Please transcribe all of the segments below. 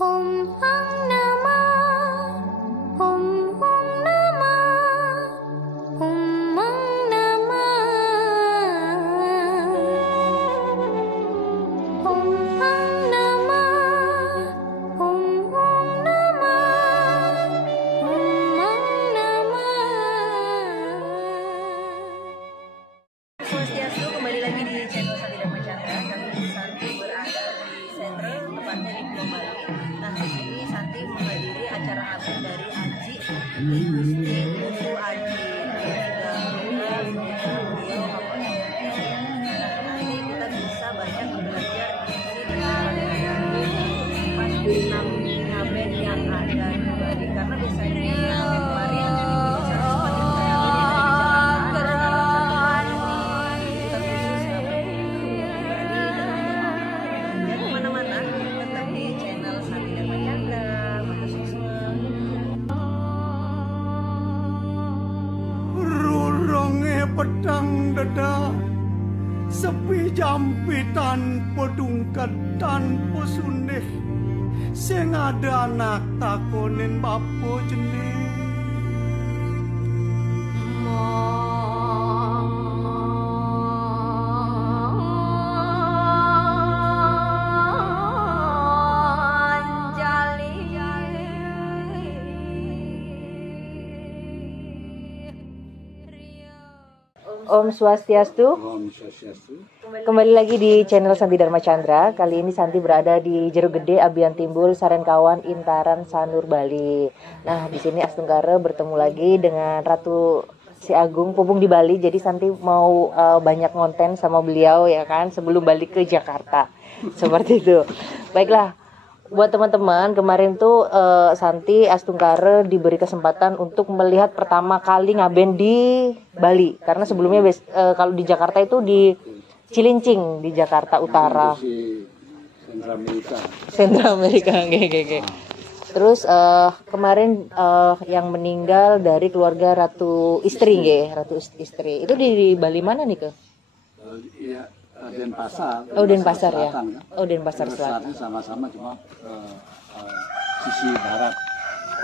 Om Hang Nama, Om Hung Nama, Om Mang Nama, Om Hang Nama, Om Hung Nama, Om Mang Nama. Swastiastu, kembali lagi di channel Santi Dharma Chandra. Kali ini Santi berada di Sentral, tepatnya di Pulau Bali. Nah, di sini Santi menghadiri acara absen dari Aji, Gusti Putu Aji. Dia sudah beliau apa namanya. Nah, nanti kita bisa banyak belajar pas ngaben yang ada di Bali, karena biasanya kemarin pedang dedah sepi jampi tanpa dungkat tanpa sunih sing ada anak takonin bapo jenih Om Swastiastu. Om Swastiastu. Kembali lagi di channel Santi Dharma Chandra. Kali ini Santi berada di Jeruk Gede, Abian Timbul, Sarenkawan, Intaran, Sanur, Bali. Nah, di sini Astunggara bertemu lagi dengan Ratu Si Agung, Pupung di Bali. Jadi Santi mau banyak konten sama beliau ya kan sebelum balik ke Jakarta. Seperti itu. Baiklah. Buat teman-teman, kemarin tuh Santi Astunggara diberi kesempatan untuk melihat pertama kali ngaben di Bali. Karena sebelumnya kalau di Jakarta itu di Cilincing, di Jakarta Utara. Sentral Amerika. Oke. Terus kemarin yang meninggal dari keluarga Ratu Istri, Ratu Istri. Itu di Bali mana nih ke? Iya. Denpasar. Oh, Denpasar ya. Selatan, kan? Oh, Denpasar Selatan. Sama-sama cuma sisi barat.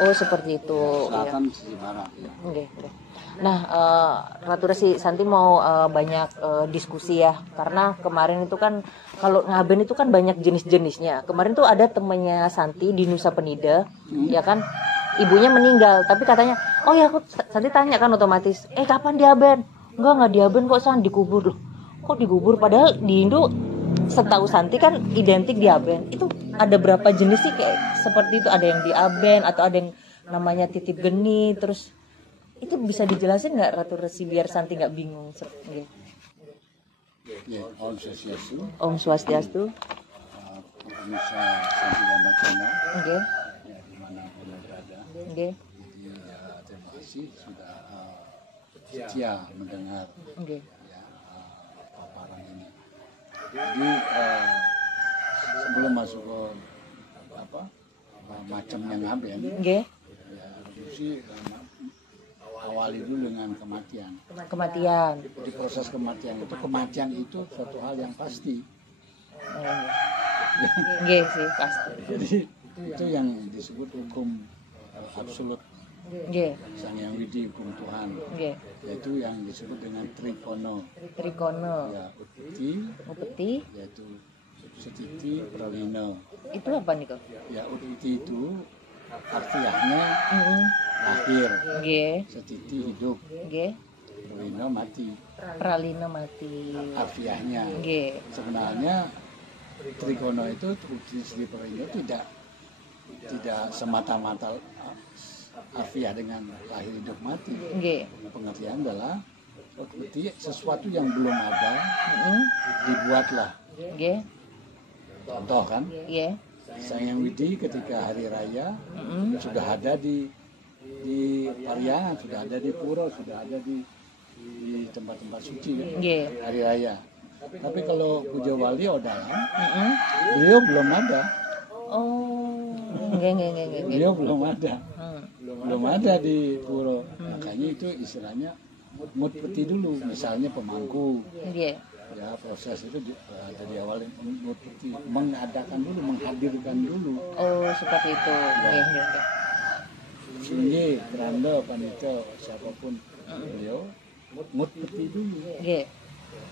Oh, seperti itu. Selatan Ya. sisi barat. Ya. Oke. Nah, Ratu Resi Santi mau banyak diskusi ya, karena kemarin itu kan kalau ngaben itu kan banyak jenis-jenisnya. Kemarin tuh ada temennya Santi di Nusa Penida, ya kan, ibunya meninggal, tapi katanya, oh ya, Santi tanya kan otomatis, kapan diaben? Enggak diaben kok, San, dikubur loh. Kok dikubur? Padahal di Indo setahu Santi kan identik diaben. Itu ada berapa jenis sih kayak seperti itu? Ada yang diaben atau ada yang namanya titip geni. Terus itu bisa dijelasin nggak Ratu Resi biar Santi nggak bingung? Ya, Om Swastiastu. Om Swastiastu. Pemirsa Santi Dharma Chandra. Oke. Ya, di mana Anda berada. Oke. Jadi terima kasih sudah setia mendengar. Oke. Paparan ini. Jadi sebelum masuk ke macamnya ngaben, Oke. ya sih awali dulu dengan kematian. Kematian. Di proses kematian itu suatu hal yang pasti. Oke sih pasti. Jadi itu yang disebut hukum absolut. Oke. Sang Yang Widi, hukum Tuhan. Oke. Yaitu yang disebut dengan trikono. Trikono. Ya, upeti, Upeti. yaitu setiti, pralino. Itu apa nih kok? Ya, upeti itu harfiahnya lahir, Oke. setiti hidup, Oke. pralino mati. Pralino mati. Harfiahnya. Oke. Sebenarnya trikono itu upeti, pralino tidak semata-mata harfiah dengan lahir hidup mati. Oke. Pengertian adalah upeti sesuatu yang belum ada dibuatlah. Oke. Contoh kan, Iya. Sang Yang Widi ketika hari raya sudah ada di Pariangan, sudah ada di Puro, sudah ada di tempat-tempat suci kan? Iya. Hari raya. Tapi kalau Puja Wali Odalam, beliau belum ada. Oh. Enggak. Beliau belum ada. Belum ada di Puro. Makanya itu istilahnya mut peti dulu, misalnya pemangku. Iya. Ya proses itu dari awal mengadakan dulu, menghadirkan dulu. Oh, seperti itu. Nggih, nggih, nggih. Sunyi, Granda, Panito, siapapun beliau mut peti dulu. Nggih.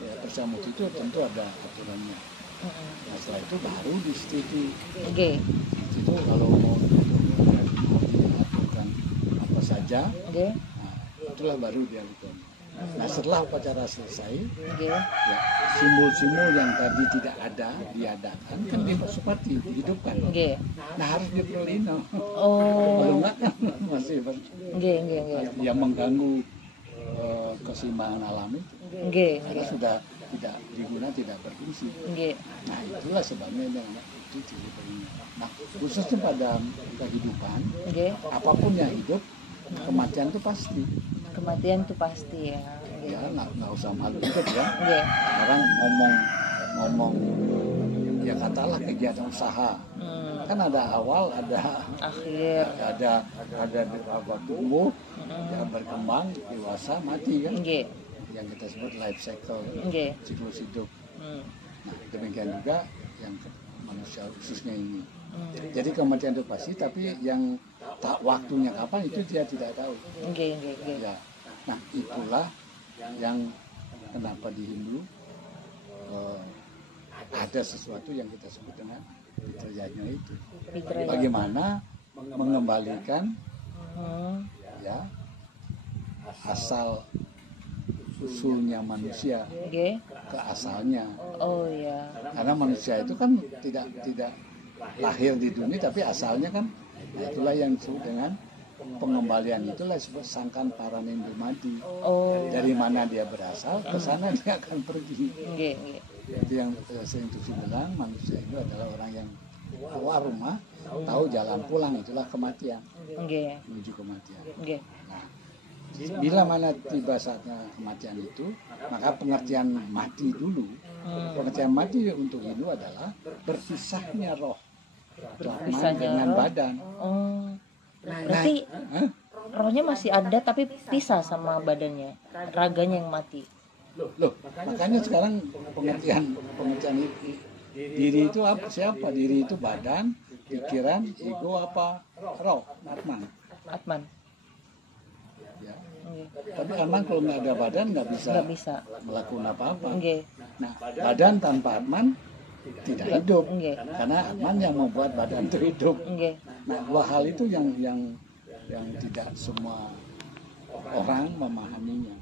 Ya, persamut itu tentu ada aturannya. Nah, setelah itu baru disetujui. Nggih. Itu kalau mau dilakukan apa saja, Nggih. nah, itulah baru dilakukan. Nah, setelah upacara selesai, Nggih. ya, simbol-simbol yang tadi tidak ada diadakan kan dipasupati, dihidupkan. Nggih. Nah, harus diperlino. Oh. Kalau enggak kan masih Nggih, nggih, nggih. yang mengganggu keseimbangan alam itu. Nggih, Karena nggih. sudah tidak diguna, tidak berfungsi. Nggih. Nah, itulah sebabnya yang itu diperlino. Nah, khususnya pada kehidupan, Nggih. apapun yang hidup, kematian itu pasti. Kematian itu pasti ya. Ya, nggak usah malu hidup ya. Nggih. Sekarang ngomong ya katalah kegiatan usaha. Kan ada awal, ada Akhir. apa tumbuh, ya, berkembang, dewasa, mati kan. Nggih. Yang kita sebut life cycle, Nggih. siklus hidup. Nah, demikian juga yang manusia khususnya ini. Jadi kematian itu pasti, tapi yang tak waktunya kapan itu dia tidak tahu. Nggih, nggih, nggih. Ya. Nah, itulah yang kenapa di Hindu ada sesuatu yang kita sebut dengan fitriyanya itu. Fitriyanya. Bagaimana mengembalikan ya asal usulnya manusia Nggih. ke asalnya. Oh ya. Karena manusia itu kan tidak lahir di dunia, tapi asalnya kan, nah itulah yang disebut dengan pengembalian, itulah disebut sangkan paranindu mati. Oh. Dari mana dia berasal, ke sana dia akan pergi. Nggih, nggih. Itu yang sering Tusi bilang, manusia itu adalah orang yang keluar rumah, tahu jalan pulang, itulah kematian, Nggih. menuju kematian. Nggih. Nah, bila mana tiba saatnya kematian itu, maka pengertian mati dulu. Pengertian mati untuk Hindu adalah berpisahnya roh atau atman Berpisahnya dengan roh. badan. Oh. Berarti Hah? rohnya masih ada tapi pisah sama badannya. Raganya yang mati. Loh, makanya sekarang pengertian diri itu apa? Siapa? Diri itu badan, pikiran, ego apa? Roh, atman. Atman. Ya. Nggih. Tapi atman kalau nggak ada badan nggak bisa Nggak bisa. melakukan apa-apa. Nggih. Nah, badan tanpa atman tidak hidup. Nggih. Karena atman yang membuat badan itu hidup. Nggih. Nah, dua hal itu yang tidak semua orang memahaminya.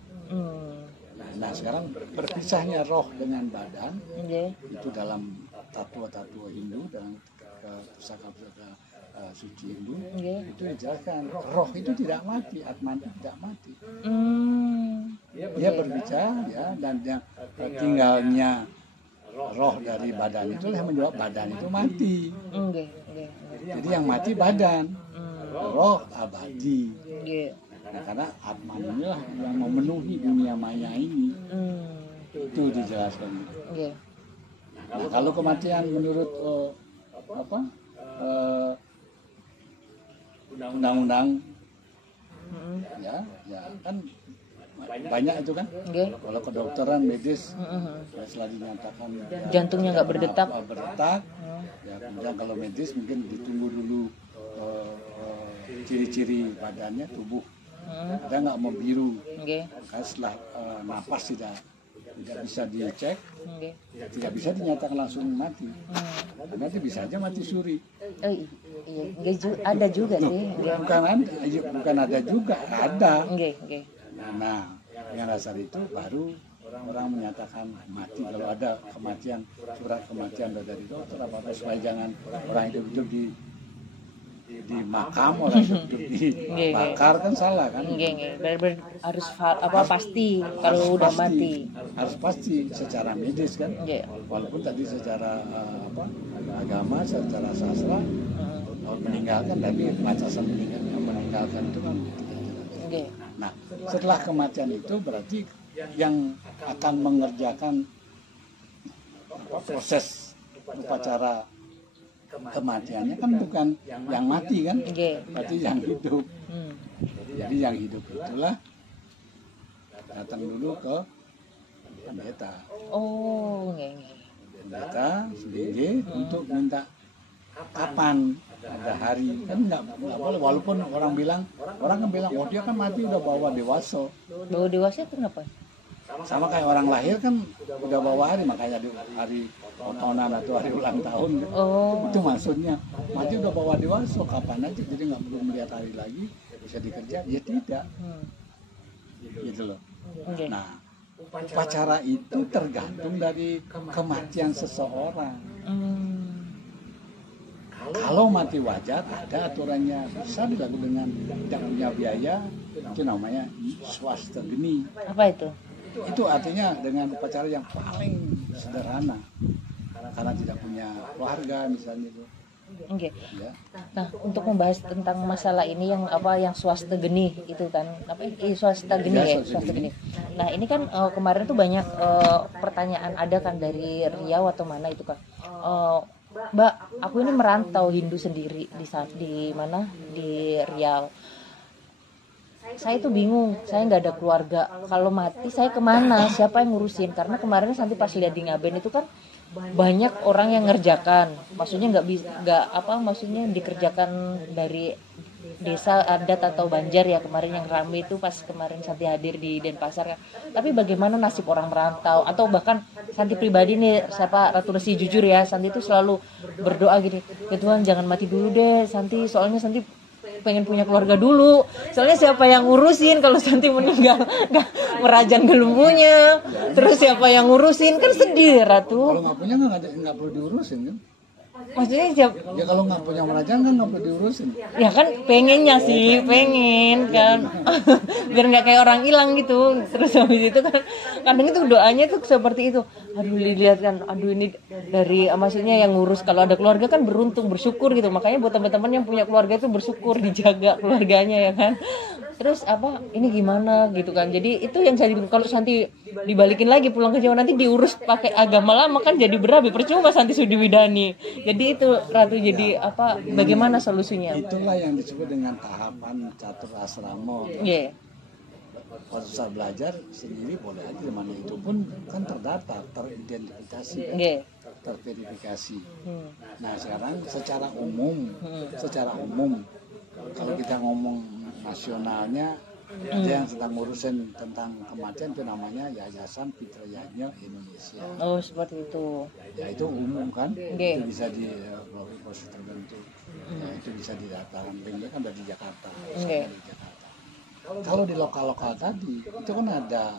Nah, sekarang berpisahnya roh dengan badan Nggih. itu dalam tatua-tatua Hindu dan pusaka-pusaka suci Hindu Nggih. itu dijelaskan roh itu tidak mati, atman itu tidak mati. Dia berbicara ya, dan yang tinggalnya roh dari badan itu yang menjawab badan itu mati. Nggih, nggih. Jadi yang mati badan, roh abadi. Nggih. Nah, karena atman inilah yang memenuhi dunia maya ini. Itu dijelaskan. Nggih. Nah, kalau kematian menurut undang-undang ya kan banyak itu kan. Nggih. Kalau kedokteran medis setelah dinyatakan Jantungnya nggak berdetak. berdetak, ya kemudian kalau medis mungkin ditunggu dulu ciri-ciri badannya, tubuh ada nggak membiru. Nggih. Karena setelah napas tidak bisa dicek, Nggih. tidak bisa dinyatakan langsung mati. Karena itu bisa aja mati suri. Oh iya, nggih ada juga sih. Nggih. Bukan ada juga, ada. Nggih, nggih. Nah, dengan dasar itu baru orang menyatakan mati. Kalau ada kematian, surat kematian dari dokter apa supaya jangan orang hidup di makam, orang hidup dibakar kan salah kan? Nggih, nggih. Benar harus pasti kalau udah mati. Harus pasti secara medis kan? Nggih. Walaupun tadi secara agama, secara sastra meninggalkan, tapi batasan meninggalkan itu kan tidak jelas. Nggih. Nah, setelah kematian itu berarti yang akan mengerjakan proses upacara kematiannya kan bukan yang mati kan, Nggih. berarti yang hidup. Jadi yang hidup itulah datang dulu ke pendeta. Oh, nggih. Pendeta sendiri untuk minta kapan ada hari, kan nggak boleh, walaupun orang kan bilang oh dia kan mati udah bawa dewasa. Bawa dewasa itu kenapa? Sama kayak orang lahir kan udah bawa hari, makanya di hari potongan atau hari ulang tahun kan. Oh. Itu maksudnya mati udah bawa dewasa, kapan aja, jadi nggak perlu melihat hari lagi, bisa dikerja. Ya tidak, gitu loh. Oke. Nah, upacara itu tergantung dari kematian seseorang. Kalau mati wajar ada aturannya, bisa dilakukan dengan tidak punya biaya, itu namanya swasta geni. Apa itu? Itu artinya dengan upacara yang paling sederhana, karena tidak punya keluarga misalnya itu. Oke. Ya. Nah, untuk membahas tentang masalah ini yang swasta geni itu kan, swasta geni Ya, ya, swasta swasta geni. geni. Nah, ini kan kemarin tuh banyak pertanyaan ada kan dari Riau atau mana itu kan. Mbak, aku ini merantau Hindu sendiri di mana di Riau. Saya tuh bingung, saya nggak ada keluarga. Kalau mati saya kemana? Siapa yang ngurusin? Karena kemarin Santi pas lihat di Ngaben itu kan banyak orang yang ngerjakan. Maksudnya maksudnya dikerjakan dari desa adat atau Banjar ya, kemarin yang rame itu pas kemarin Santi hadir di Denpasar kan. Tapi bagaimana nasib orang merantau atau bahkan Santi pribadi nih, Ratu Resi jujur ya, Santi itu selalu berdoa gini, ya Tuhan jangan mati dulu deh Santi, soalnya Santi pengen punya keluarga dulu, soalnya siapa yang ngurusin kalau Santi meninggal, Merajan gelumbunya, terus siapa yang ngurusin, kan sedih Ratu. Kalau nggak punya nggak perlu diurusin kan? Maksudnya Ya kalau nggak punya Merajan kan nggak perlu diurusin. ya kan pengennya sih, pengen kan biar nggak kayak orang hilang gitu. Terus habis itu kan kadang itu doanya tuh seperti itu, aduh dilihat kan, aduh ini dari maksudnya yang ngurus, kalau ada keluarga kan beruntung, bersyukur gitu. Makanya buat teman-teman yang punya keluarga itu bersyukur dijaga keluarganya ya kan. Terus ini gimana gitu kan. Jadi itu yang saya kalau Santi dibalikin lagi pulang ke Jawa nanti diurus pakai agama lama kan jadi berabe, percuma Santi Sudiwidani. Jadi itu Ratu, jadi bagaimana solusinya? Itulah yang disebut dengan tahapan catur asrama. Iya. Pada saat belajar sendiri boleh aja, di mana itu pun kan terdata, teridentifikasi, terverifikasi. Nah sekarang secara umum kalau kita ngomong nasionalnya, ada yang sedang ngurusin tentang kematian itu namanya Yayasan Fitra Yajna Indonesia. Oh seperti itu. Ya itu umum kan, Okay. itu bisa di proses tertentu. Ya, itu bisa didatakan, linknya kan dari Jakarta. Okay. Dari Jakarta. Kalau di lokal-lokal tadi itu kan ada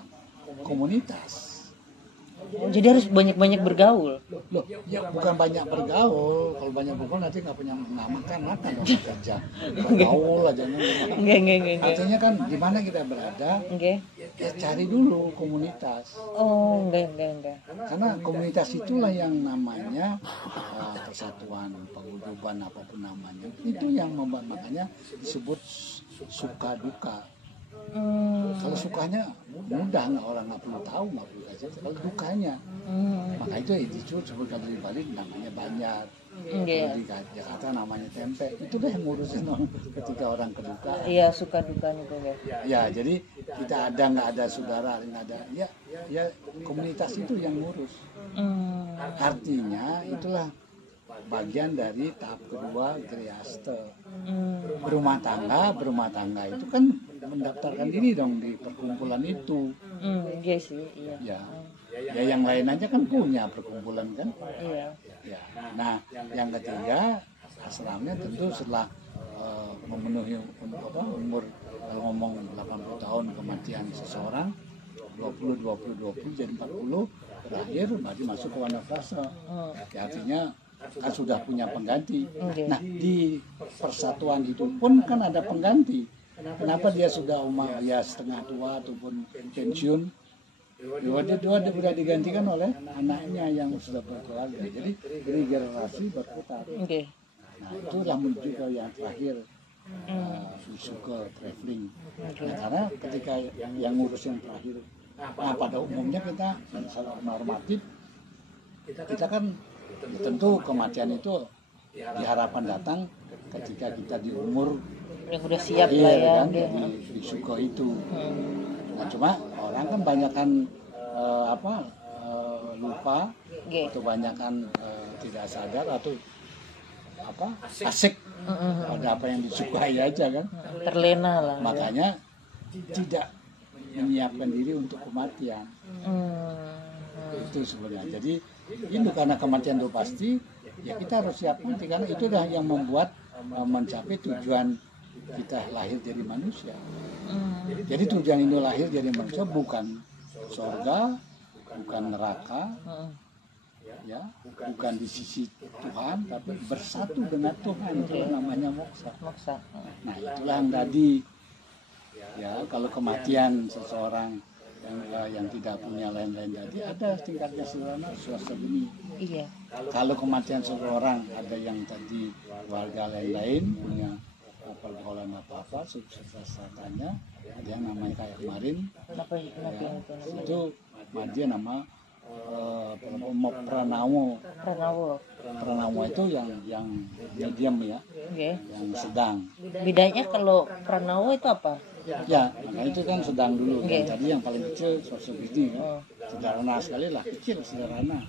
komunitas. Oh, jadi harus banyak-banyak bergaul. Loh, ya bukan banyak bergaul. Kalau banyak bergaul nanti nggak makan dong kerja. Bergaul aja. Enggak. Artinya kan di mana kita berada, ya cari dulu komunitas. Oh, enggak. Karena komunitas itulah yang namanya persatuan, paguyuban, apapun namanya. Itu yang membuat, makanya disebut suka duka. Kalau sukanya mudah, orang nggak perlu tahu, nggak perlu kasih. Kalau dukanya, maka itu disebut kalau di Bali namanya banjar, kalau di Jakarta namanya tempe. Itu deh yang ngurusin ketika orang keduka. Iya, suka dukanya itu ya. Ya, jadi kita ada nggak ada saudara, nggak ada, ya komunitas itu yang ngurus. Artinya itulah bagian dari tahap kedua Griaste. Berumah tangga itu kan mendaftarkan diri dong di perkumpulan itu. Iya sih, iya. Ya yang lain aja kan punya perkumpulan kan. Iya. Ya. Nah, yang ketiga asramnya tentu setelah memenuhi umur, kalau ngomong 80 tahun kematian seseorang, 20 jadi 40 berakhir berarti masuk ke wanafasa. Ya, artinya kan sudah punya pengganti. Nah di persatuan itu pun kan ada pengganti. Kenapa dia sudah setengah tua ataupun pensiun? Dia sudah digantikan oleh anaknya yang sudah berkeluarga. Jadi ini generasi berputar. Nah itulah menuju ke yang terakhir, suka traveling. Nah, karena ketika yang ngurus yang terakhir, pada umumnya kita secara normatif kita kan ya tentu kematian itu diharapkan datang ketika kita di umur yang udah siap lah ya kan, di suka itu. Nah cuma orang kan banyak kan lupa Oke. atau banyakan tidak sadar atau asik pada apa yang disukai aja kan. Terlena lah. Makanya tidak menyiapkan diri untuk kematian. Itu sebenarnya. Jadi itu karena kematian itu pasti, ya kita harus siap mati karena itu dah yang membuat mencapai tujuan kita lahir jadi manusia. Jadi tujuan itu lahir jadi manusia bukan surga, bukan neraka, ya, bukan di sisi Tuhan, tapi bersatu dengan Tuhan, itu namanya moksa. Moksa. Nah itulah yang tadi, ya kalau kematian seseorang yang tidak punya lain-lain tadi ada tingkatnya sederhana, swasta geni. Iya. Kalau kematian seseorang ada yang tadi keluarga lain-lain punya pergaulan apa-apa, sukses-suksesnya, ada yang namanya kayak kemarin, Kenapa ya, itu? itu dia nama Pranawo. Pranawo itu yang medium ya, Oke. yang sedang. Bedanya kalau Pranowo itu apa? Ya, nah itu kan sedang dulu. Oke. Dan tadi yang paling kecil sosok ini, kan? Sederhana sekali lah, kecil sederhana.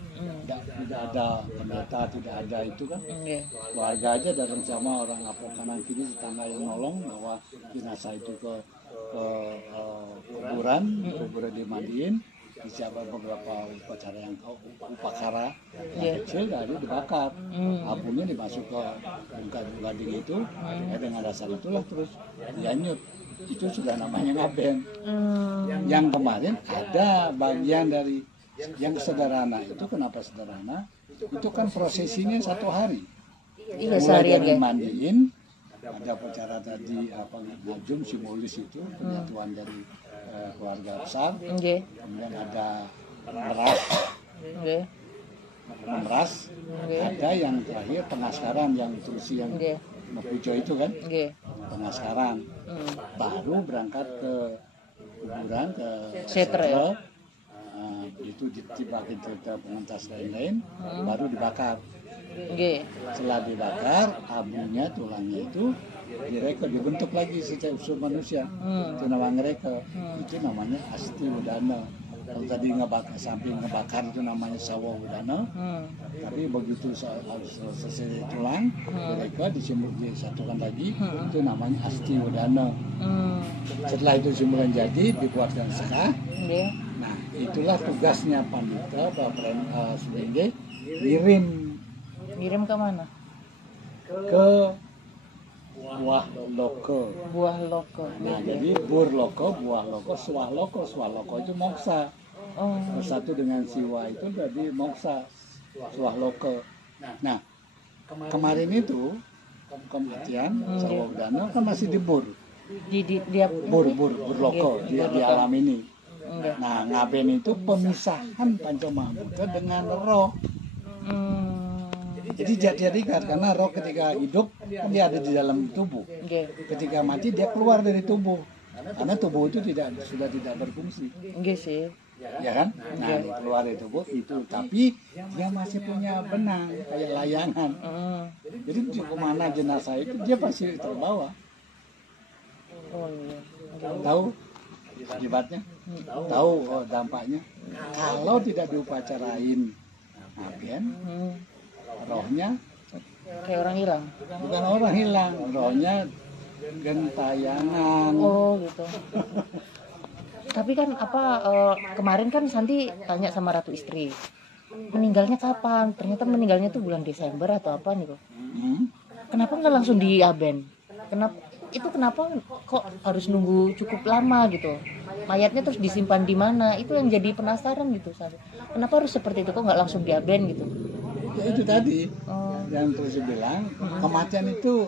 Tidak ada pendeta, tidak ada itu kan. Oke. Keluarga aja datang sama orang apa kanan kiri tetangga yang nolong bahwa jenazah itu ke kuburan dimandiin, disiapkan beberapa upacara yang upakara yang kecil dari dibakar, abunya dimasuk ke gading itu, ya dengan dasar itulah terus dianyut. Itu sudah namanya ngaben. Yang kemarin ada bagian dari yang sederhana itu. Kenapa sederhana? Itu kan prosesinya 1 hari. Iya, Mulai seharian dari ya. mandiin, ada upacara tadi najum simbolis itu penyatuan dari keluarga besar. Oke. Kemudian ada meras, Oke. memeras. Ada yang terakhir pengaskaran yang terusi yang Oke. Mapujo itu kan. Oke. Pengaskaran. Baru berangkat ke kuburan ke Setre, ya? Itu dibagi ke pengentas lain-lain, baru dibakar. Oke. Setelah dibakar, abunya, tulangnya itu direka, dibentuk lagi secara usus manusia. Itu nama ngereka. Itu namanya asti udana. Kalau tadi samping ngebakar itu namanya sawa udana. Tapi begitu selesai tulang, mereka disatukan lagi, itu namanya asti udana. Setelah itu simbolan jadi, dibuatkan sekah. Oke. Nah, itulah tugasnya pandita, Bapak Subende, Ngirim ke mana? ke buah loko. Buah loko. Nah, jadi bur loko, buah loko, swah loko itu moksa. Oh. Bersatu dengan siwa itu jadi moksa, swah loko. Nah, kemarin itu kematian Sawa Udana kan masih di bur. Dia Bur loko di alam ini. Enggak. Nah, ngaben itu pemisahan Pancamahabhuta dengan roh. Jadi jadi karena roh ketika hidup kan dia ada di dalam tubuh. Oke. Ketika mati dia keluar dari tubuh. Karena tubuh itu sudah tidak berfungsi. Enggak sih. Ya kan? Nah, dia keluar dari tubuh itu, tapi dia masih punya benang kayak layangan. Jadi kemana jenazah itu dia pasti terbawa. Oh iya. Tahu akibatnya? Tahu dampaknya? Kalau tidak diupacarain ngaben, rohnya Kayak orang hilang. bukan orang hilang, rohnya gentayangan. Oh gitu. Tapi kan kemarin kan Santi tanya sama Ratu Istri, meninggalnya kapan? Ternyata meninggalnya tuh bulan Desember atau apa nih kok? Kenapa nggak langsung di Aben? Kenapa kok harus nunggu cukup lama gitu? Mayatnya terus disimpan di mana? Itu yang jadi penasaran gitu Santi. Kenapa harus seperti itu? Kok nggak langsung di Aben gitu? Ya itu tadi yang terus bilang kematian itu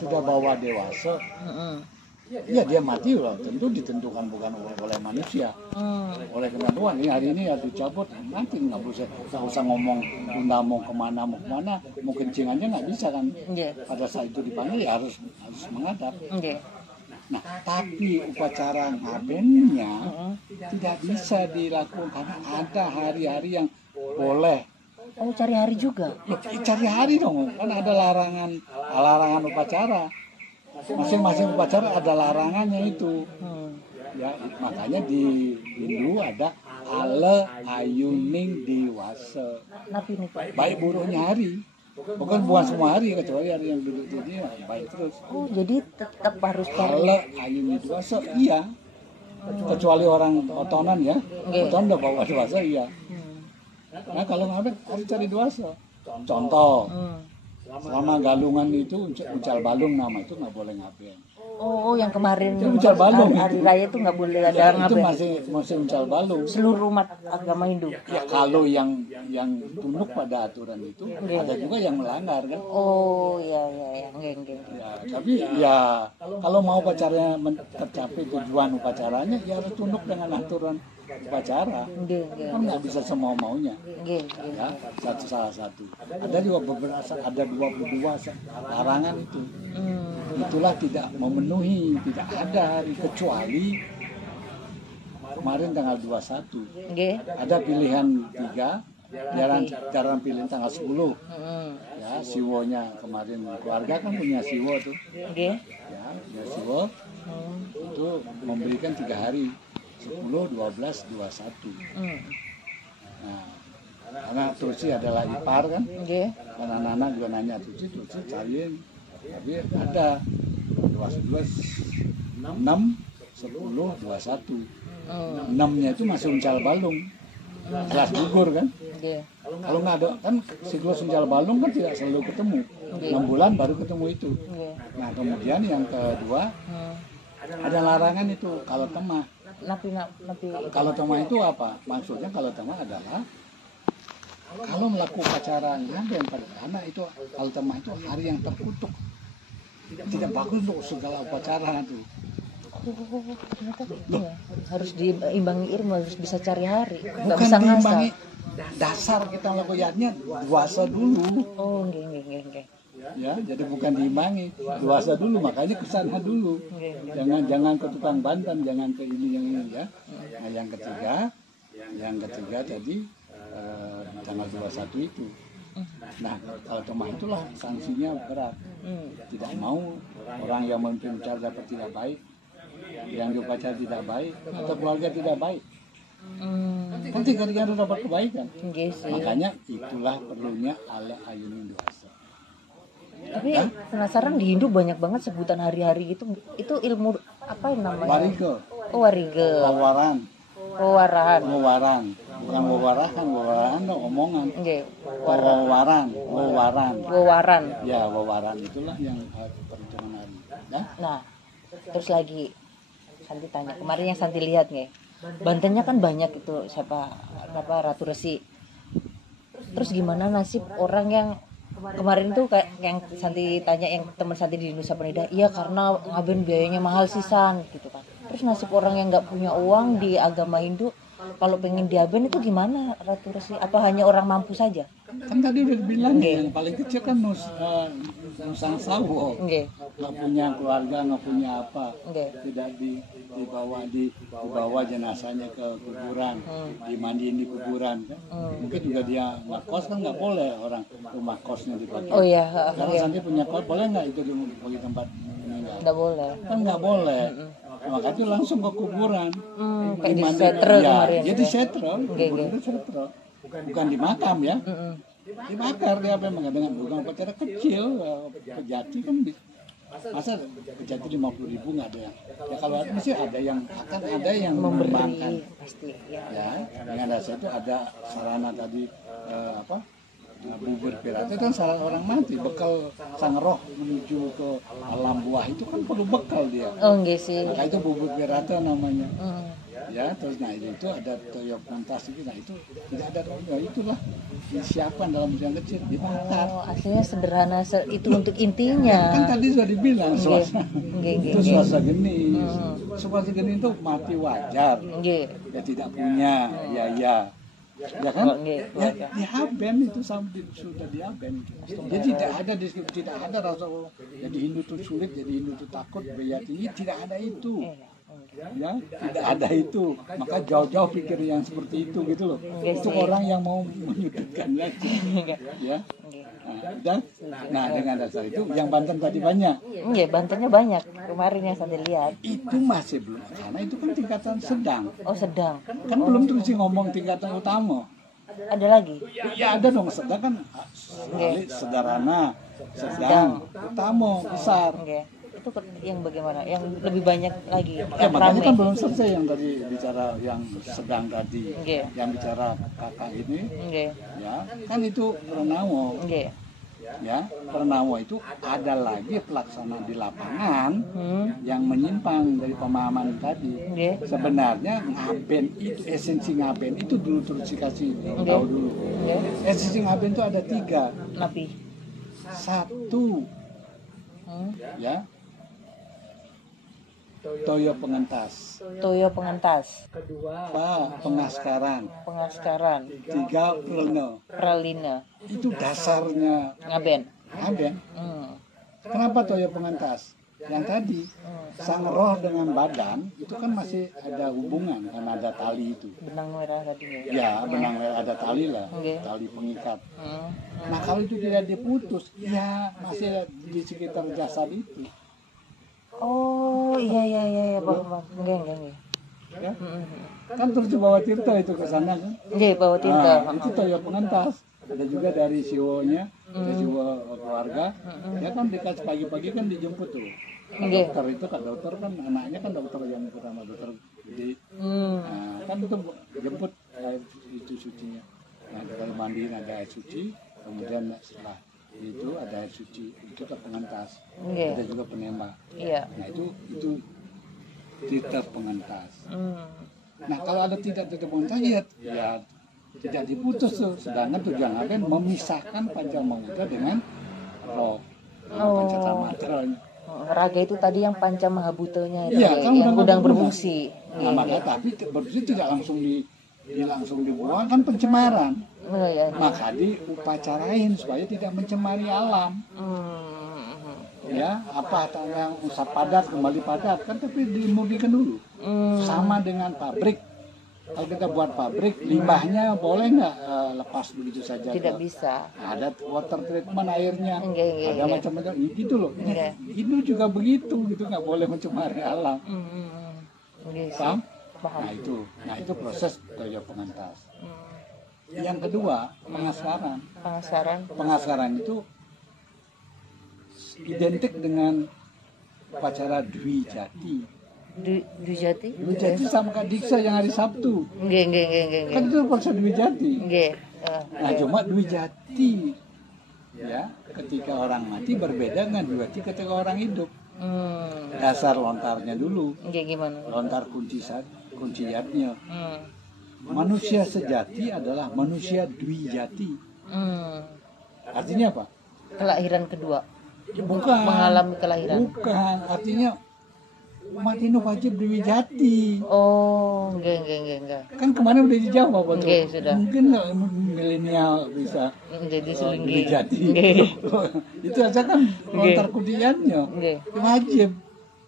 sudah bawa dewasa. Ya dia mati loh, tentu ditentukan bukan oleh manusia, oleh ketentuan. Ini hari ini harus cabut, mati nggak usah ngomong Bunda mau kemana, mau kencing aja nggak bisa kan? Pada saat itu dipanggil ya harus menghadap. Nah, tapi upacara ngabennya tidak bisa dilakukan karena ada hari-hari yang boleh. Oh cari hari juga? Cari hari dong, kan ada larangan upacara. Masing-masing upacara ada larangannya itu. Ya, makanya di Hindu ada ale ayuning diwasa. Napi nih Pak. Baik buruknya hari. Bukan semua hari, kecuali hari yang duduk di sini baik terus. Oh, jadi tetap harus cari. Ale ayuning diwasa, iya. Kecuali orang otonan ya. Otonan udah bawa diwasa, iya. Nah kalau ngaben harus cari diwasa. Contoh, selama galungan itu uncal balung nama itu nggak boleh ngaben. Oh, yang kemarin Itu uncal balung hari itu. raya itu nggak boleh ada Itu ngaben. masih uncal balung. Seluruh umat agama Hindu. Ya kalau yang tunduk pada aturan itu ada juga yang melanggar kan. Oh, iya, nggeng. Ya, tapi ya kalau mau upacaranya tercapai tujuan upacaranya ya harus tunduk dengan aturan upacara. Nggeng. Kan nggak bisa semau maunya. Nggeng. Ya, salah satu. Ada juga ada 22 larangan itu. Itulah tidak memenuhi, tidak ada hari kecuali kemarin tanggal 21. Nggih. Ada pilihan 3, jarang pilihan tanggal 10. Ya, siwonya kemarin keluarga kan punya siwo tuh. Nggih. Ya, punya siwo. Itu memberikan 3 hari. 10, 12, 21. Nah, karena Tusi adalah ipar kan. Nggih. Dan anak-anak juga nanya Tusi cariin. Tapi ada 12, 6, 10, 21. 6-nya itu masih uncal balung. Jelas gugur kan. Nggih. Kalau nggak ada kan siklus uncal balung kan tidak selalu ketemu. 6 bulan baru ketemu itu. Nggih. Nah kemudian yang kedua ada larangan itu kalau temah. Napi. Kalau temah itu apa? Maksudnya kalau temah adalah kalau melakukan upacara ngaben pada anak itu kalau temah itu hari yang terkutuk. Tidak bagus untuk segala upacara itu. Oh, ternyata gitu ya. Harus diimbangi ilmu, harus bisa cari hari. Nggak Bukan bisa ngasal. diimbangi dasar kita lakukannya puasa dulu. Oh, nggih. Ya, jadi bukan diimbangi, puasa dulu, makanya ke sana dulu. Jangan ke tukang bantan, jangan ke ini yang ini ya. Nah, yang ketiga tadi tanggal 21 itu. Nah, kalau temah itulah sanksinya berat. Tidak mau orang yang memimpin upacara dapat tidak baik, yang diupacara tidak baik, atau keluarga tidak baik. Kan tiga-tiga harus dapat kebaikan. Makanya itulah perlunya ala ayuning diwasa. Tapi penasaran di Hindu banyak banget sebutan hari-hari itu ilmu apa yang namanya? Warige. Oh, warige. Wawaran. Wawaran. Bukan wawarahan dong omongan. Nggih. Wawaran. Ya, wawaran itulah yang perhitungan hari. Ya? Nah, terus lagi Santi tanya, kemarin yang Santi lihat nggih. Bantennya kan banyak itu siapa Ratu Resi. Terus gimana nasib orang yang kemarin tuh kayak yang Santi tanya yang teman Santi di Nusa Penida, iya karena ngaben biayanya mahal sih San gitu kan. Terus nasib orang yang nggak punya uang di agama Hindu kalau pengen diaben itu gimana Ratu Resi? Apa hanya orang mampu saja? Kan tadi udah dibilang yang paling kecil kan Nusang Sawo. Nggak punya keluarga, nggak punya apa. Tidak dibawa jenazahnya ke kuburan, dimandiin di kuburan kan. Mungkin juga dia ngekos kan nggak boleh orang rumah kosnya dipakai. Oh iya. Karena Santi punya kos, boleh nggak itu di tempat meninggal? Nggak boleh. Kan nggak boleh. Maka itu langsung ke kuburan. Kayak di setre kemarin. Jadi setre, kuburan itu setre. Bukan di makam ya. Dibakar dia apa dengan bukan upacara kecil. Pejati kan masa pejati 50.000 nggak ada ya. Ya kalau ada mesti ada yang akan ada yang memberikan. Pasti Ya, dengan dasar itu ada sarana tadi bubur pirata kan salah orang mati, bekal sang roh menuju ke alam buah itu kan perlu bekal dia. Oh enggak sih. Maka itu bubur pirata namanya. Ya, terus nah itu ada toyok pentas itu, nah itu tidak ada toyok, itulah disiapkan dalam ujian kecil dibakar. Oh, aslinya sederhana itu untuk intinya. Kan tadi sudah dibilang suasana itu suasana geni. Suasana geni itu mati wajar. Ya tidak punya, ya kan? Ya diaben itu sudah diaben. Jadi tidak ada rasa jadi Hindu itu sulit, jadi Hindu itu takut, biaya tinggi, tidak ada itu. Ya, tidak ada itu. Maka jauh-jauh pikir yang seperti itu gitu loh. Itu orang yang mau menyudutkan lagi. Ya. Nah, dengan dasar itu yang Banten tadi banyak. Iya, Bantennya banyak kemarin yang saya lihat. Itu masih belum, karena itu kan tingkatan sedang. Oh, sedang. Kan belum terus ngomong tingkatan utama. Ada lagi? Ya ada dong, sedang kan sederhana, sedang, utama, besar. Oke. Itu yang bagaimana? Yang lebih banyak lagi. Ya Yang makanya rame. kan belum selesai yang tadi bicara yang sedang tadi, Oke. yang bicara kakak ini, Oke. ya kan itu Purnomo, Oke. ya Purnomo itu ada lagi pelaksana di lapangan yang menyimpang dari pemahaman tadi. Oke. Sebenarnya ngaben itu, esensi ngaben itu dulu terus dikasih tahu dulu. Oke. Esensi ngaben itu ada 3. Napi. 1, ya toyo pengentas, Toyo pengentas. 2 pengaskaran, Pengaskaran. 3 prelno. Pralina. Itu dasarnya Ngaben. ngaben. Hmm. Kenapa toyo pengentas? Yang tadi sang roh dengan badan itu kan masih ada hubungan karena ada tali itu. Benang merah tadi. Ya, benang ada tali lah, Oke. tali pengikat. Hmm. Nah kalau itu tidak diputus, ya masih di sekitar jasad itu. Oh, iya, paham. Enggak. Ya? Kan terus dibawa Tirta itu ke sana kan. Oke, bawa tinta. Nah, itu toyo pengentas. Ada juga dari siwonya, dari siwo keluarga. Ya kan dikasih pagi-pagi kan dijemput tuh. Oke. Dokter itu kan dokter kan anaknya kan dokter yang pertama dokter gede. Hmm. Nah, kan itu jemput air itu sucinya. Nah, kalau mandiin ada air suci, kemudian setelah itu ada air suci, itu ke pengentas. Oke. Ada juga penembak. Iya. Nah, itu titah pengentas. Hmm. Nah kalau ada tidak pengentas ya tidak diputus tuh. Sedangkan tujuan ngaben memisahkan Pancamawuda dengan roh, Pancamatranya. Raga itu tadi yang panca mahabutanya itu, Iya, ya, kan yang udah udang berguna. berfungsi. Nah makanya tapi berarti tidak langsung dibuang kan pencemaran. Oh, ya. Maka diupacarain supaya tidak mencemari alam. Ya apa yang usap padat kembali padat kan, tapi dimurnikan dulu. Sama dengan pabrik. Kalau kita buat pabrik, limbahnya boleh nggak lepas begitu saja? Tidak bisa. Ada water treatment airnya, Enggak. ada macam-macam gitu loh. Enggak. Itu juga begitu, gitu nggak boleh mencemari alam. Oke, sih. Paham? Paham. Nah itu proses toyo pengentas. Yang kedua pengaskaran. Pengasaran. Pengaskaran itu identik dengan upacara Dwi Jati. Dwi Jati? Dwi Jati sama Kak Diksa yang hari Sabtu. Enggak. Kan itu upacara Dwi Jati. Enggak. Nah cuma Dwi Jati ya ketika orang mati berbeda dengan Dwi Jati ketika orang hidup. Dasar lontarnya dulu. Enggak gimana? Lontar kunciatnya. Manusia sejati adalah manusia Dwi Jati. Artinya apa? Kelahiran kedua. Bukan. Mengalami kelahiran. Bukan, artinya umat ini wajib Dwi Jati. Oh, enggak. Kan kemarin udah dijawab waktu. Oke, sudah. Mungkin milenial bisa Jadi Dwi selinggi. Jati. Oke. Itu aja kan lontar kudiannya. Oke. Wajib.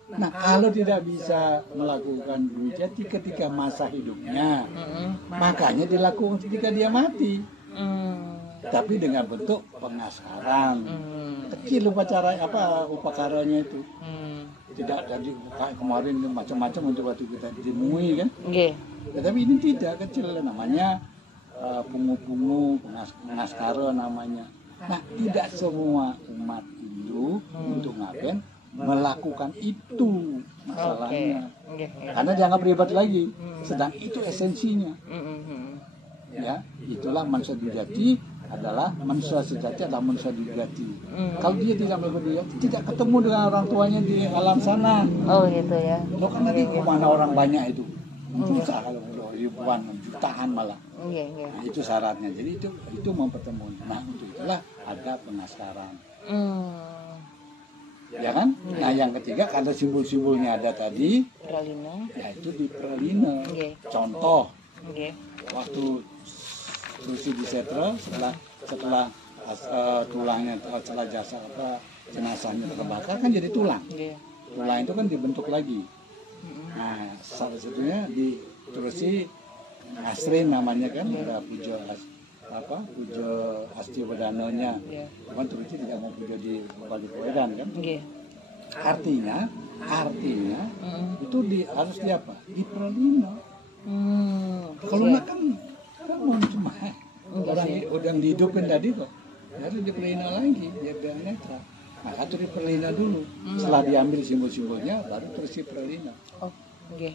Nah, kalau tidak bisa melakukan Dwi Jati ketika masa hidupnya, makanya dilakukan ketika dia mati. Tapi dengan bentuk pengaskaran. Kecil upacara upacaranya itu. Tidak jadi kayak kemarin macam-macam untuk waktu kita dimui kan. Oke. Tetapi ini tidak, kecil namanya pungu-pungu pengaskara namanya. Nah, tidak semua umat Hindu untuk ngaben melakukan itu masalahnya. Oke. Karena dianggap ribet lagi. Sedang itu esensinya. Ya, itulah manusia Dwi adalah manusia sejati adalah manusia Dwi. Kalau dia tidak melakukan Dwi, tidak ketemu dengan orang tuanya di alam sana. Oh gitu ya. Lo kan nanti kemana orang banyak itu? Susah kalau ribuan, jutaan malah. Iya. Nah, itu syaratnya. Jadi itu mempertemukan. Nah, untuk itulah ada pengaskaran. Ya kan? Nah, yang ketiga karena simbol-simbolnya ada tadi, Pralina. yaitu di Pralina. Oke. Contoh, Oke. waktu Susi disetra setelah tulangnya setelah jasa jenazahnya terbakar kan jadi tulang. Oke. Tulang itu kan dibentuk lagi. Nah, salah satunya di Trusi Asrin namanya kan, ada puja puja Asti Wedanonya. Iya. Cuman Truci tidak mau puja di Balik Wedan kan. Nggih. Artinya itu harus di apa? Di Pralina. Kalau nggak kan mau cuma orang dihidupin tadi kok. Harus di Pralina lagi, biar netral. Nah, atau di Pralina dulu. Setelah diambil simbol-simbolnya, baru terus di Pralina. Oh, nggih.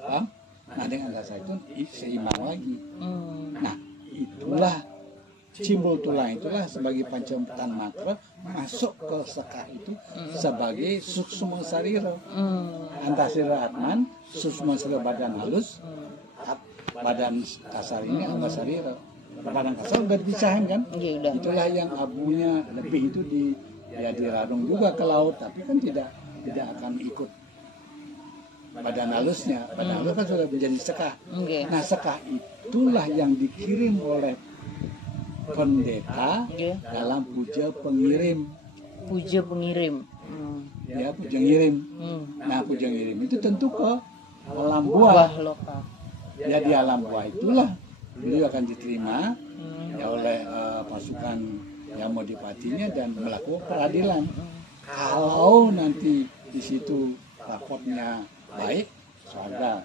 Paham? Nah, dengan rasa itu seimbang lagi. Nah, itulah simbol tulang itulah sebagai pancamatan matra masuk ke sekar itu sebagai suksma sarira. Antasira atman, suksma sarira badan halus, badan kasar ini apa sarira. Badan kasar udah dipisahin kan? Iya, udah. Itulah yang abunya lebih itu diradung juga ke laut, tapi kan tidak akan ikut badan halusnya. Badan halus kan sudah menjadi sekah. Nggih. Nah, sekah itulah yang dikirim oleh pendeta Nggih. dalam puja pengirim. Puja pengirim. Ya, puja ngirim. Nah, puja ngirim itu tentu ke alam buah. Buah lokal. Ya, di alam buah itulah beliau akan diterima ya oleh pasukan Yamodipatinya dan melakukan peradilan. Kalau nanti di situ raportnya baik, surga.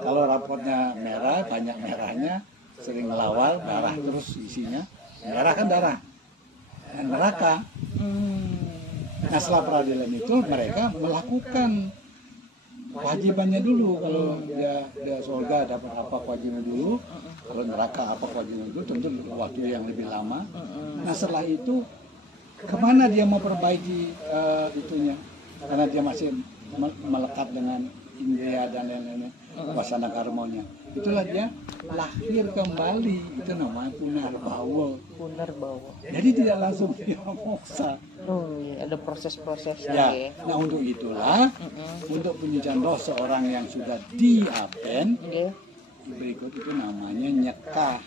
Kalau raportnya merah, banyak merahnya, sering melawar, darah terus isinya. Merah kan darah. Dan neraka. Nah, setelah peradilan itu mereka melakukan kewajibannya dulu. Kalau dia surga dapat apa kewajiban dulu, kalau neraka apa kewajiban dulu, tentu waktu yang lebih lama. Nah, setelah itu kemana dia mau perbaiki itunya? Karena dia masih melekat dengan indria dan lain-lainnya, wasana karmonya. Itulah dia lahir kembali. Itu namanya punarbawa. Jadi tidak langsung dia moksa. Oh iya, ada proses-prosesnya Ya, nah untuk itulah, untuk penyucian roh seorang yang sudah diapen, berikut itu namanya nyekah.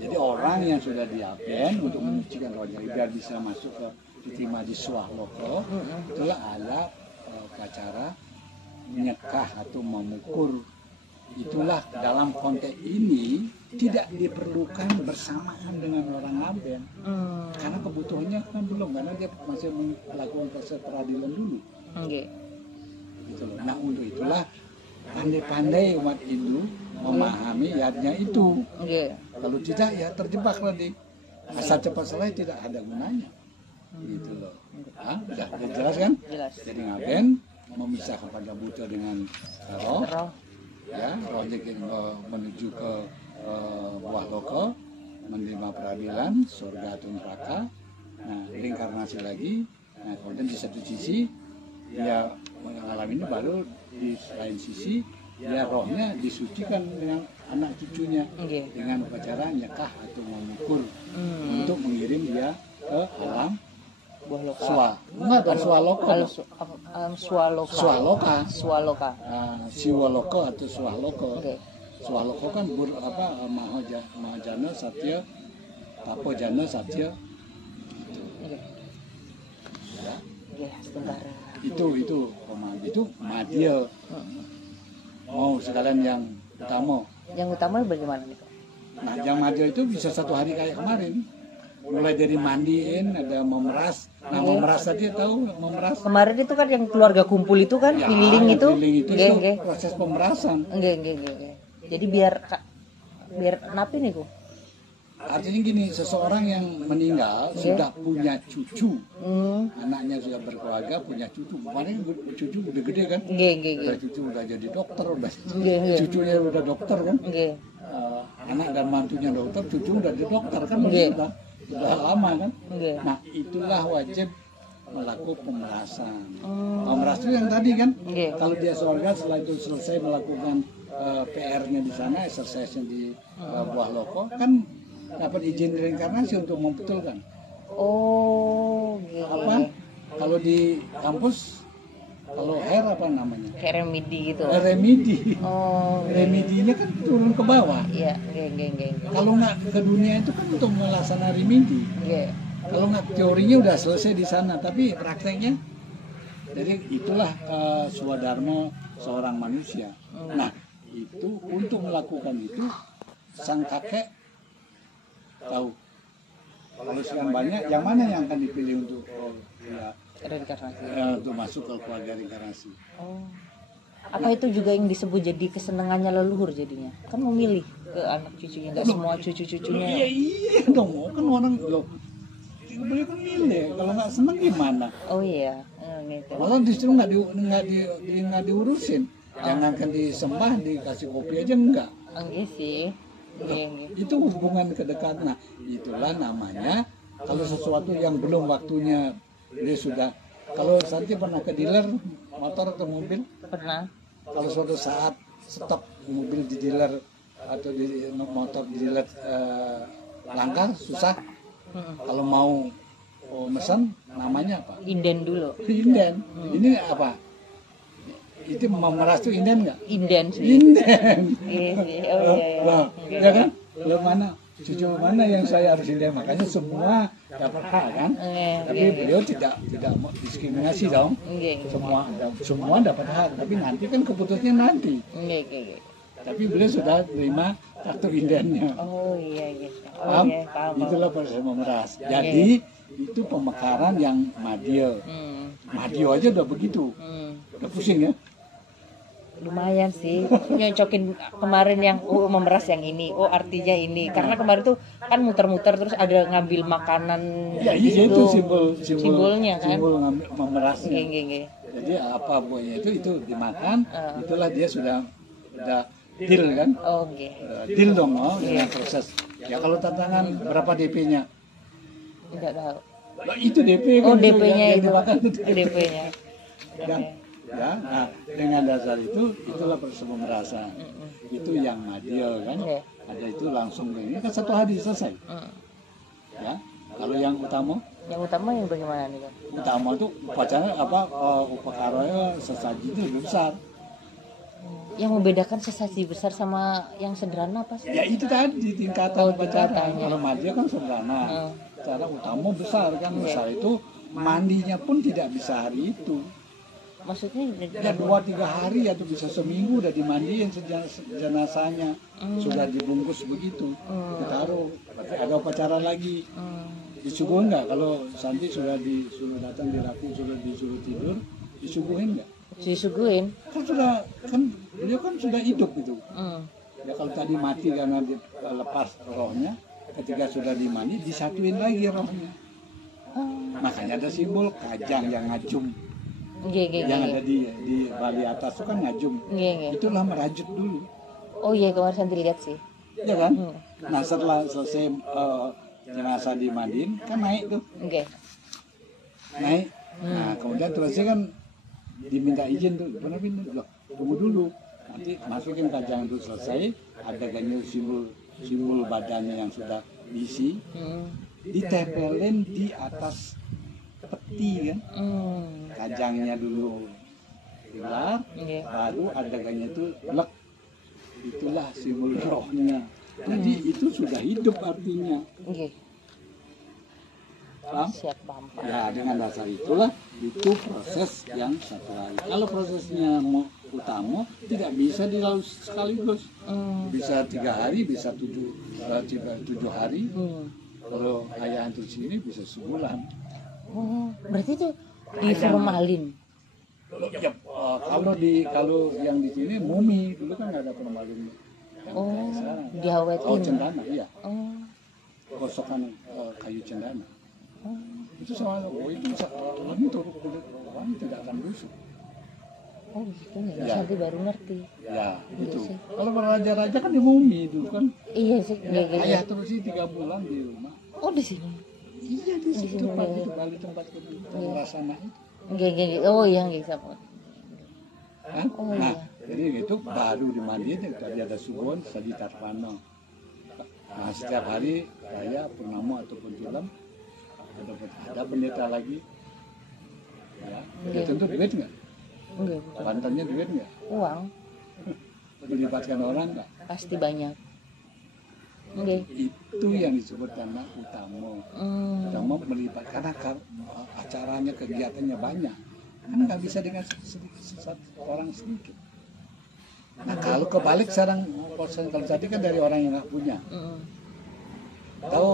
Jadi orang yang sudah diapen untuk menyucikan rohnya biar bisa masuk ke diterima di Swahloko, itulah ada upacara nyekah atau memukur. Itulah dalam konteks ini tidak diperlukan bersamaan dengan orang aben, karena kebutuhannya kan belum, karena dia masih melakukan proses peradilan dulu. Gitu loh. Nah, untuk itulah pandai-pandai umat Hindu memahami yatnya itu. Kalau tidak ya terjebak nanti. Asal cepat selesai tidak ada gunanya. Gitu loh. Hah? Udah jelas kan? Jelas. Jadi ngaben memisahkan pada buta dengan roh. Ya, rohnya menuju ke buah loko, menerima peradilan, surga atau neraka. Nah, reinkarnasi lagi. Nah, kemudian di satu sisi dia mengalami ini, baru di lain sisi dia rohnya disucikan dengan anak cucunya dengan upacara nyekah atau memukur untuk mengirim dia ke alam Swaloka. Siwaloka atau Swaloko. Swaloko kan Mahajana Satya, Tapojana Satya. Itu madya. Oh, sekalian yang utama. Yang utama bagaimana nih? Nah, yang madya itu bisa satu hari kayak kemarin. Mulai dari mandiin, ada memeras. Nah, memeras tadi tahu memeras. Kemarin itu kan yang keluarga kumpul itu kan, Ya, healing itu. Itu proses pemerasan. Jadi biar napi nih ku. Artinya gini, seseorang yang meninggal sudah punya cucu, anaknya sudah berkeluarga, punya cucu. Kemarin cucu udah gede kan? Udah cucu udah jadi dokter, cucunya udah dokter kan? Anak dan mantunya dokter, cucu udah jadi dokter kan? Sudah lama kan? Nah, itulah wajib melakukan pemerasan. Pemerasan yang tadi kan? Kalau dia surga, setelah itu selesai melakukan PR-nya di sana, exercise-nya di buah loko, kan dapat izin reinkarnasi untuk membetulkan. Apa? Kalau di kampus, kalau apa namanya? Remedi gitu. Remedi. Remedinya kan turun ke bawah. Iya, Kalau nggak ke dunia itu kan untuk melaksanakan remedi. Kalau nggak teorinya udah selesai di sana, tapi prakteknya. Jadi itulah swadharma seorang manusia. Nah, itu untuk melakukan itu sang kakek tahu kalau sekian banyak yang mana yang akan dipilih untuk Reinkarnasi. untuk masuk ke keluarga reinkarnasi. Oh. Apa itu juga yang disebut jadi kesenangannya leluhur jadinya? Kan memilih ke anak cucunya, nggak semua cucu-cucunya. Iya dong, kan orang loh. Beliau kan milih, kalau nggak seneng gimana? Oh iya, gitu. Malah justru nggak diurusin. Jangankan disembah, dikasih kopi aja enggak. Enggak sih. Iya. Itu hubungan kedekatan. Nah, itulah namanya kalau sesuatu yang belum waktunya dia sudah. Kalau Santi pernah ke dealer motor atau mobil, Pernah. kalau suatu saat stop mobil di dealer atau di motor di dealer langka susah. Kalau mau pesan namanya apa? Inden dulu. Inden. Ini apa? Itu memeras tuh inden nggak? Inden sih. Inden. Iya sih. Oh iya. Loh, ya kan? Lo mana? Cucu mana yang saya harus inden? Makanya semua dapat hak kan? Tapi beliau tidak mau diskriminasi dong. Semua dapat hak. Tapi nanti kan keputusannya nanti. Iya. Tapi beliau sudah terima kartu indennya. Oh iya. Paham? Paham. Itulah proses memeras. Jadi itu pemekaran yang madil. Madil aja udah begitu. Udah pusing ya? Lumayan sih, nyocokin kemarin yang memeras yang ini, artinya ini, karena kemarin tuh kan muter-muter terus ada ngambil makanan Ya iya itu simbolnya kan, simbol ngambil memerasnya. Geng. Jadi apa buahnya itu dimakan, itulah dia sudah deal kan? Oke. Deal dong dengan proses. Ya kalau tantangan berapa DP-nya? Enggak tahu. Lah, itu DP kan. Oh DP-nya yang itu, dimakan DP-nya. Ya, nah dengan dasar itulah proses pemerasan. Itu yang madil kan. Ada itu langsung ini kan satu hari selesai. Ya, kalau yang utama yang bagaimana nih kan? Utama itu upacara upakaranya sesaji itu lebih besar. Yang membedakan sesaji besar sama yang sederhana apa sih? Ya itu tadi tingkatan upacara. tingkatannya. Kalau madil kan sederhana. Cara utama besar kan. Besar itu mandinya pun tidak bisa hari itu. Maksudnya Ya 2-3 hari atau bisa seminggu udah dimandiin jenazahnya, sudah dibungkus begitu, ditaruh. Berarti ada upacara lagi. Disuguhin nggak? Kalau Santi sudah datang dirapi, sudah disuruh tidur, disuguhin nggak? disuguhin. Kan beliau kan sudah hidup itu. Ya kalau tadi mati karena lepas rohnya, ketika sudah dimandi disatuin lagi rohnya. Makanya ada simbol kajang yang ngajum. Yang ada di Bali atas itu kan ngajum. Itulah merajut dulu. Oh iya, kemarin Santi lihat sih. Ya kan? Nah setelah selesai jenazah dimandiin kan naik tuh. Naik. Nah kemudian terusnya kan diminta izin tuh. Benar loh, tunggu dulu. Nanti masukin kajang itu selesai. Ada ganjil simbol badannya yang sudah diisi. Ditempelin di atas peti kan, kajangnya dulu hilang, baru adegannya itu lek, itulah simbol rohnya. Jadi itu sudah hidup artinya. Paham? Siap, paham. Ya dengan dasar itulah itu proses yang satu hari. Kalau prosesnya mau utama tidak bisa dilalui sekaligus, bisa 3 hari, bisa 7 hari. Kalau ayah antu sini bisa sebulan. Berarti itu di formalin. Ya, kalau yang di sini mumi dulu kan nggak ada formalin. Diawetin. Cendana, iya. Gosokan kayu cendana. Itu soal itu orang tidak akan busuk. Oh gitu ya. Santi baru ngerti. Ya, itu. Kalau raja-raja kan di mumi dulu kan. Iya sih. Ayah terus 3 bulan di rumah. Oh di sini. Iya di situ Bali tempat pemerasan itu. Oh iya sama. Nah, jadi itu baru dimandiin. Tadi ada suwon, saji tarpano. Nah setiap hari raya purnama ataupun film ada pendeta lagi. Ya tentu duit nggak? Bantannya duit nggak? Uang. Melibatkan orang nggak? Pasti banyak. Itu yang disebut karena utama. Utama melibatkan karena acaranya, kegiatannya banyak. Kan nggak bisa dengan orang sedikit. Nah kalau kebalik sekarang, kalau tadi kan dari orang yang nggak punya. Tahu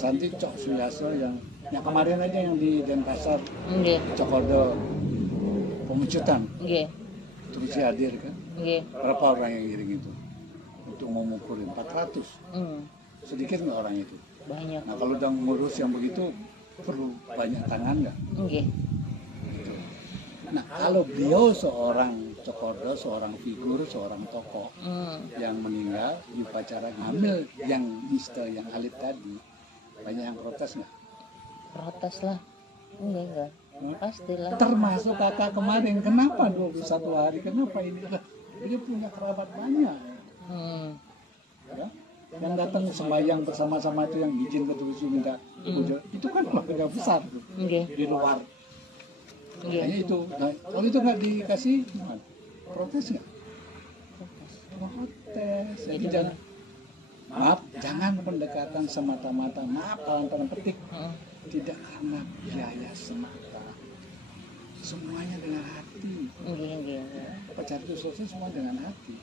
Santi Cok Suyaso yang kemarin aja yang di Denpasar, Nggih. Cokodo, pemecutan, Nggih. terus hadir kan. Nggih. Berapa orang yang giring itu? Untuk mengukurin 400. Sedikit nggak orang itu? Banyak. Nah kalau udah ngurus yang begitu perlu banyak tangan nggak? Nggih. Gitu. Nah kalau beliau seorang Cokodo, seorang figur, seorang tokoh yang meninggal di upacara ngambil yang niste, yang alit tadi, banyak yang protes nggak? Protes lah. Enggak. Pastilah. Termasuk kakak kemarin, kenapa 21 hari, kenapa ini? Dia punya kerabat banyak. Ya? Yang datang sembahyang bersama-sama itu yang izin ke Tuhan minta itu kan keluarga besar tuh, di luar. Hanya itu. Nah, kalau itu nggak dikasih, gimana? Protes nggak? Protes. Jadi jangan, maaf, jangan pendekatan semata-mata, maaf dalam petik, tidak karena biaya semata. Semuanya dengan hati. Pacar itu selesai semua dengan hati.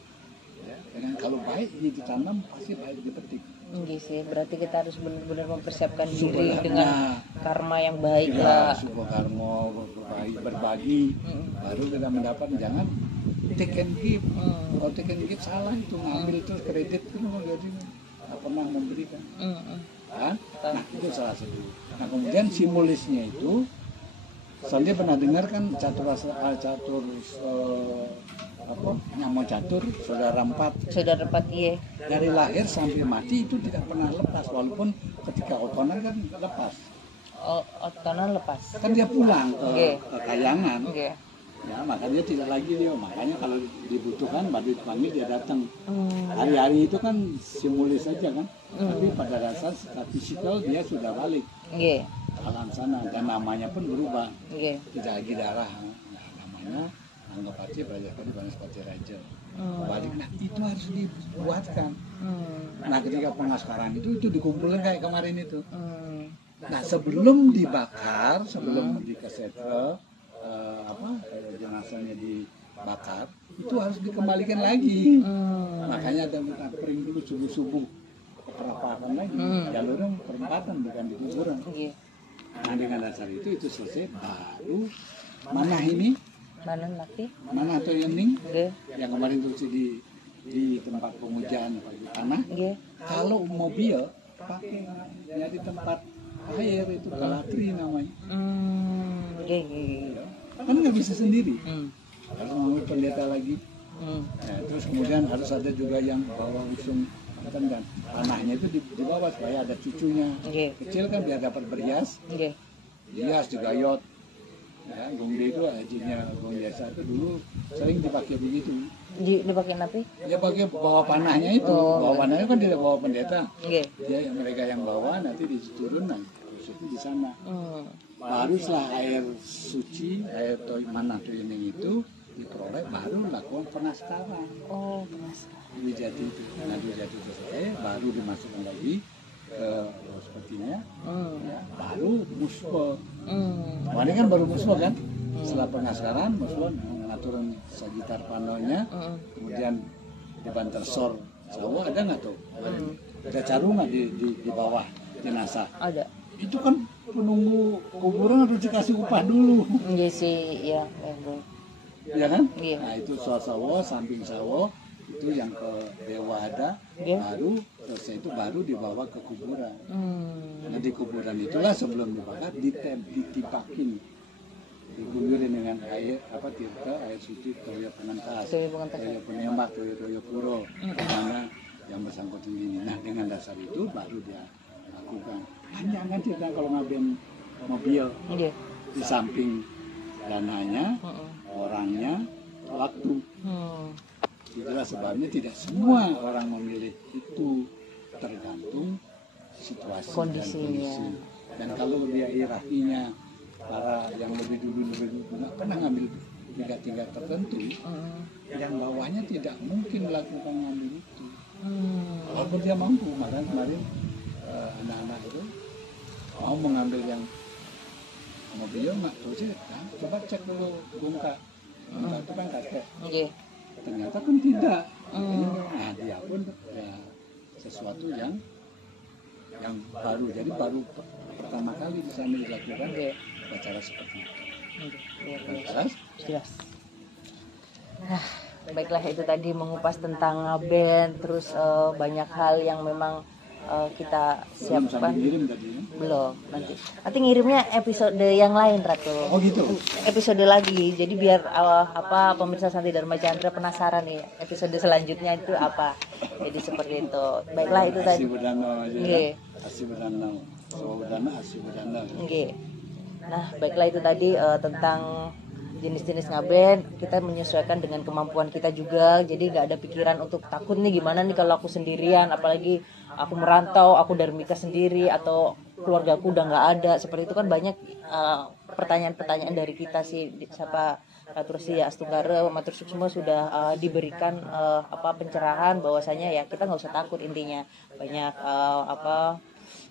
Ya, dengan kalau baik ditanam pasti baik dipetik. Enggak sih, berarti kita harus benar-benar mempersiapkan diri dengan karma yang baik lah. Suka karma, berbagi, baru kita mendapat. Jangan take and give. Kalau take and give salah itu, ngambil terus kredit itu jadi nggak pernah memberikan. Kan? Nah itu salah satu. Nah kemudian simbolisnya itu, Sandi pernah dengar kan catur Nyamo Catur, saudara empat. Iya. Dari lahir sampai mati itu tidak pernah lepas, walaupun ketika otonan kan lepas. Otonan lepas. Kan dia pulang ke kayangan. Nggih. Ya, maka dia tidak lagi dia. Makanya kalau dibutuhkan baru dipanggil dia datang. Hari-hari itu kan simbolis saja kan. Tapi pada dasar secara fisikal dia sudah balik. Nggih. Alam sana dan namanya pun berubah. Nggih. Tidak lagi darah. Nah, namanya Anggapati Prajapati Banaspati Raja. Balik. Nah itu harus dibuatkan. Nah ketika pengaskaran itu dikumpulkan kayak kemarin itu. Nah sebelum dibakar, sebelum dikesetre, jenazahnya dibakar, itu harus dikembalikan lagi. Makanya ada pering dulu subuh-subuh perempatan lagi. Jalurnya perempatan bukan di kuburan. Nah dengan dasar itu selesai, baru mana ini? Mana tuh yang ning? Yang kemarin tuh di tempat pemujaan di tanah. Kalau mobil pakai ya di tempat air itu kalatri namanya. Kan nggak bisa sendiri. Harus mengambil pendeta lagi. Nah, terus kemudian harus ada juga yang bawa usung kan tanahnya itu dibawa supaya ada cucunya. Kecil kan biar dapat berhias. Hias juga yot. Ya, gongde itu ajinya gong biasa itu dulu sering dipakai begitu. Dipakai apa? Ya pakai bawa panahnya itu, bawa panahnya kan tidak bawa pendeta. Dia mereka yang bawa nanti diturun terus itu di sana. Baru setelah air suci, air mana ini itu diperoleh, baru lakukan penaskaran. Penaskaran. Wijati itu, nah Wijati itu selesai, baru dimasukkan lagi ke sepertinya, ya, baru muswa. Ini kan baru muswa kan, setelah pengaskaran muswa ngaturin sagitar panonya, kemudian dibantar sor sawo ada nggak tuh? Ada caru nggak di bawah jenazah? Ada. Itu kan penunggu kuburan harus dikasih upah dulu. Iya sih, ya. Ya kan? Iya. Nah itu soal sawo, samping sawo itu yang ke dewa ada, baru selesai itu baru dibawa ke kuburan. Nah di kuburan itulah sebelum dibakar ditipakin, diguyurin dengan air tirta, air suci, toya penentas, toya penembak, toya puro, mana yang bersangkutan ini. Nah dengan dasar itu baru dia lakukan. Hanya kan tidak kalau ngaben mobil di samping dananya, orangnya, waktu. Itulah sebabnya tidak semua orang memilih itu, tergantung situasi kondisinya. Dan kalau dia hierarkinya para yang lebih dulu nggak pernah ngambil tingkat tertentu, yang bawahnya tidak mungkin melakukan ngambil itu. Walaupun dia mampu, maka kemarin anak-anak itu mau mengambil yang mobil nggak tuh sih, coba cek dulu bungka itu kan kakek. ternyata kan tidak. Nah dia pun ya sesuatu yang baru, jadi baru pertama kali di sana dilakukan acara seperti itu. Jelas? Jelas. Nah, baiklah itu tadi mengupas tentang band, terus banyak hal yang memang kita Belum sampai siapkan. ngirim tadi ya? Belum, nanti ngirimnya episode yang lain, Ratu. Oh gitu. Episode lagi, jadi biar pemirsa Santi Dharma Chandra penasaran nih episode selanjutnya itu apa. Jadi seperti itu. Baiklah itu tadi. Asi Budana aja ya. Nggih. Asi Budana. Sawa Budana, Asi Budana. Nggih. Nah, baiklah itu tadi tentang jenis-jenis ngaben, kita menyesuaikan dengan kemampuan kita juga. Jadi nggak ada pikiran untuk takut nih gimana nih kalau aku sendirian, apalagi aku merantau, aku Dharmika sendiri atau keluargaku udah nggak ada. Seperti itu kan banyak pertanyaan-pertanyaan dari kita sih, siapa Ratu Resi Astunggara Matur Suksma sudah diberikan pencerahan bahwasanya ya kita nggak usah takut, intinya banyak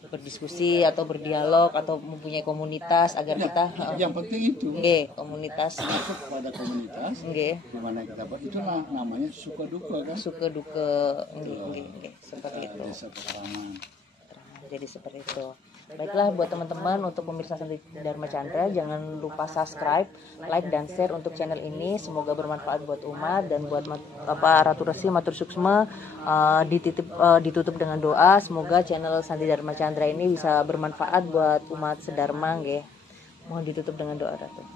berdiskusi atau berdialog atau mempunyai komunitas agar kita Yang penting itu komunitas masuk kepada komunitas di mana kita buat, itu namanya suka duka kan. suka duka seperti itu. Desa Petraman. Jadi seperti itu. Baiklah buat teman-teman, untuk pemirsa Santi Dharma Chandra, jangan lupa subscribe, like dan share untuk channel ini. Semoga bermanfaat buat umat dan buat Ratu Resi Matur Suksma. Ditutup dengan doa, semoga channel Santi Dharma Chandra ini bisa bermanfaat buat umat sedharma nggih. Mohon ditutup dengan doa, Ratu.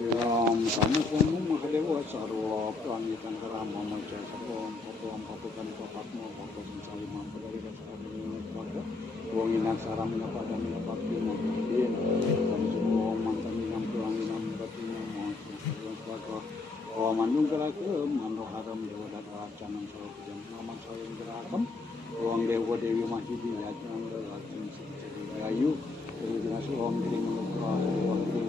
Yang kamu kamu makadewa sarwa prangitan karama maca sapom sapom papukan papatmo papos mencari mampu dari dasar keluarga wong inak saram pada menapati mungkin dan semua mantan inam pelanginan batinnya mau keluarga bahwa mandung gerakem mando haram dewa data canang sawo kejam nama sayang gerakam wong dewa dewi mahidi yajang gerakem seperti gayu dengan suam kering menukar wong kering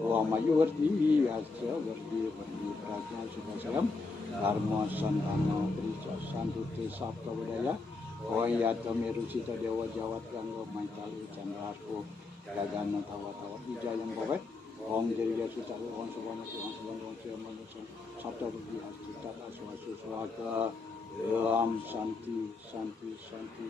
wa mayu wardi asya wardi prajna sukasalam dharma santana prisa santuti sabta budaya wa yata merusita dewa jawat ganggo maitali chandraku gagana tawa-tawa ijayang bawet om jadi susah on subhanahu wa ta'ala sabta budaya asita aswasu swaga lam santi santi santi